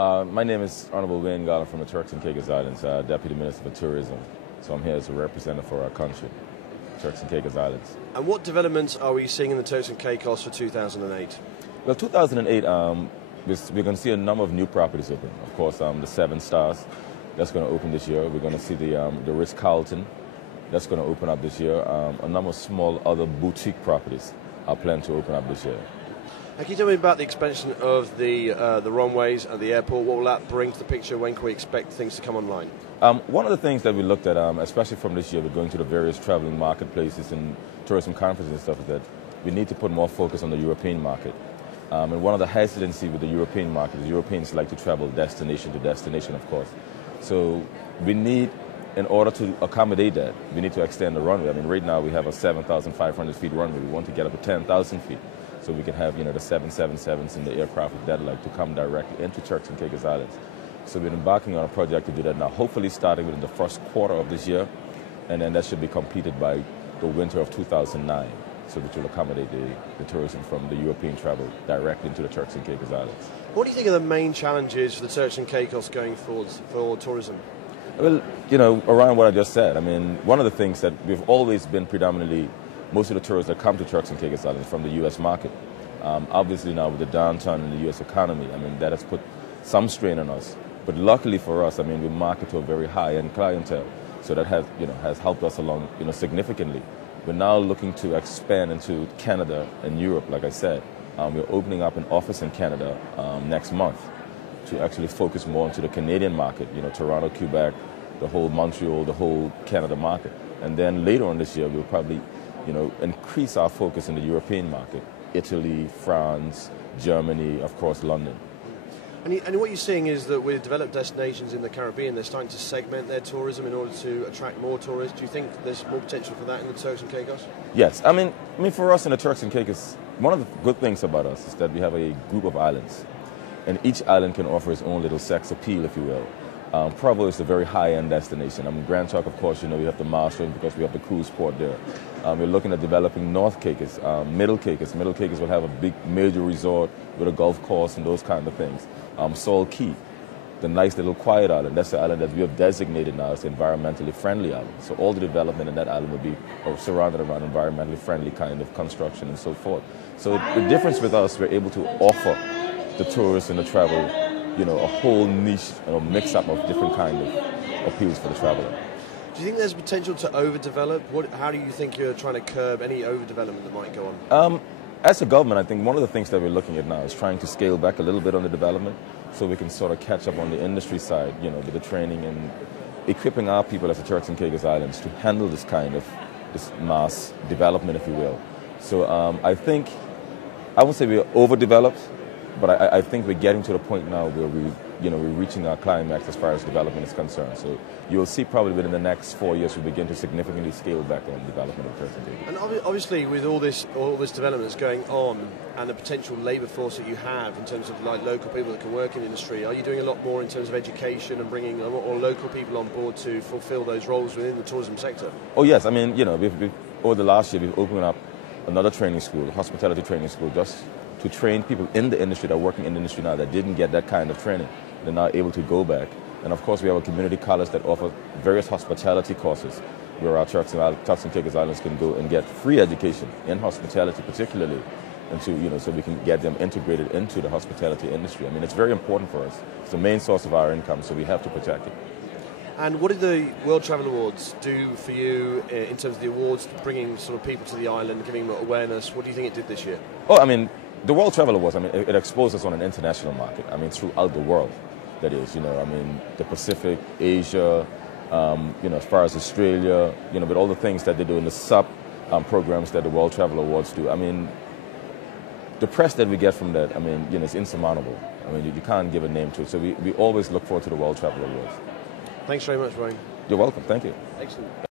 My name is Honourable Wayne Garland from the Turks and Caicos Islands, Deputy Minister for Tourism. So I'm here as a representative for our country, Turks and Caicos Islands. And what developments are we seeing in the Turks and Caicos for 2008? Well, 2008, we're going to see a number of new properties open. Of course, the Seven Stars, that's going to open this year. We're going to see the Ritz Carlton, that's going to open up this year. A number of small other boutique properties are planned to open up this year. Can you tell me about the expansion of the runways at the airport? What will that bring to the picture? When can we expect things to come online? One of the things that we looked at, especially from this year, we're going to the various traveling marketplaces and tourism conferences and stuff, is that we need to put more focus on the European market. And one of the hesitancy with the European market is Europeans like to travel destination to destination, of course. So we need, in order to accommodate that, we need to extend the runway. I mean, right now we have a 7,500 feet runway. We want to get up to 10,000 feet. So we can have, the 777s and the aircraft that like to come directly into Turks and Caicos Islands. So we're embarking on a project to do that now, hopefully starting within the first quarter of this year, and then that should be completed by the winter of 2009, so which will accommodate the tourism from the European travel directly into the Turks and Caicos Islands. What do you think are the main challenges for the Turks and Caicos going forward for tourism? Well, around what I just said, I mean, one of the things that we've always been predominantly, most of the tourists that come to Turks and Caicos Islands from the U.S. market. Obviously now with the downturn in the U.S. economy, I mean, that has put some strain on us. But luckily for us, I mean, we market to a very high-end clientele, so that has helped us along, significantly. We're now looking to expand into Canada and Europe, like I said. We're opening up an office in Canada next month to actually focus more into the Canadian market, Toronto, Quebec, the whole Montreal, the whole Canada market. And then later on this year, we'll probably increase our focus in the European market, Italy, France, Germany, of course, London. And what you're seeing is that with developed destinations in the Caribbean, they're starting to segment their tourism in order to attract more tourists. Do you think there's more potential for that in the Turks and Caicos? Yes. I mean, for us in the Turks and Caicos, one of the good things about us is that we have a group of islands, and each island can offer its own little sex appeal, if you will. Provo is a very high-end destination. I mean, Grand Turk, of course, we have the Marshall because we have the cruise port there. We're looking at developing North Caicos, Middle Caicos. Middle Caicos will have a big major resort with a golf course and those kind of things. Saul Key, the nice little quiet island. That's the island that we have designated now as environmentally friendly island. So all the development in that island will be surrounded around environmentally friendly kind of construction and so forth. So the difference with us, we're able to offer the tourists and the travel a whole niche, mix-up of different kind of appeals for the traveler. Do you think there's potential to overdevelop? How do you think you're trying to curb any overdevelopment that might go on? As a government, I think one of the things that we're looking at now is trying to scale back a little bit on the development so we can sort of catch up on the industry side, with the training and equipping our people as the Turks and Caicos Islands to handle this kind of mass development, if you will. So I think, I won't say we're overdeveloped, but I think we're getting to the point now where we're reaching our climax as far as development is concerned. So you'll see probably within the next 4 years we begin to significantly scale back on development of Turks and Caicos. And obviously with all this development that's going on and the potential labour force that you have in terms of like local people that can work in the industry, are you doing a lot more in terms of education and bringing a lot more local people on board to fulfil those roles within the tourism sector? Oh yes, I mean, we've over the last year we've opened up another training school, a hospitality training school, just to train people in the industry that are working in the industry now that didn't get that kind of training. They're now able to go back. And of course we have a community college that offers various hospitality courses where our Turks and Caicos Islands can go and get free education in hospitality particularly, and so we can get them integrated into the hospitality industry. I mean, it's very important for us. It's the main source of our income, so we have to protect it. And what did the World Travel Awards do for you in terms of the awards, bringing sort of people to the island, giving them awareness? What do you think it did this year? Oh, I mean, the World Travel Awards, I mean, it exposed us on an international market. I mean, throughout the world, that is, I mean, the Pacific, Asia, as far as Australia, with all the things that they do in the sub programs that the World Travel Awards do. I mean, the press that we get from that, I mean, it's insurmountable. I mean, you can't give a name to it. So we always look forward to the World Travel Awards. Thanks very much, Wayne. You're welcome. Thank you. Excellent.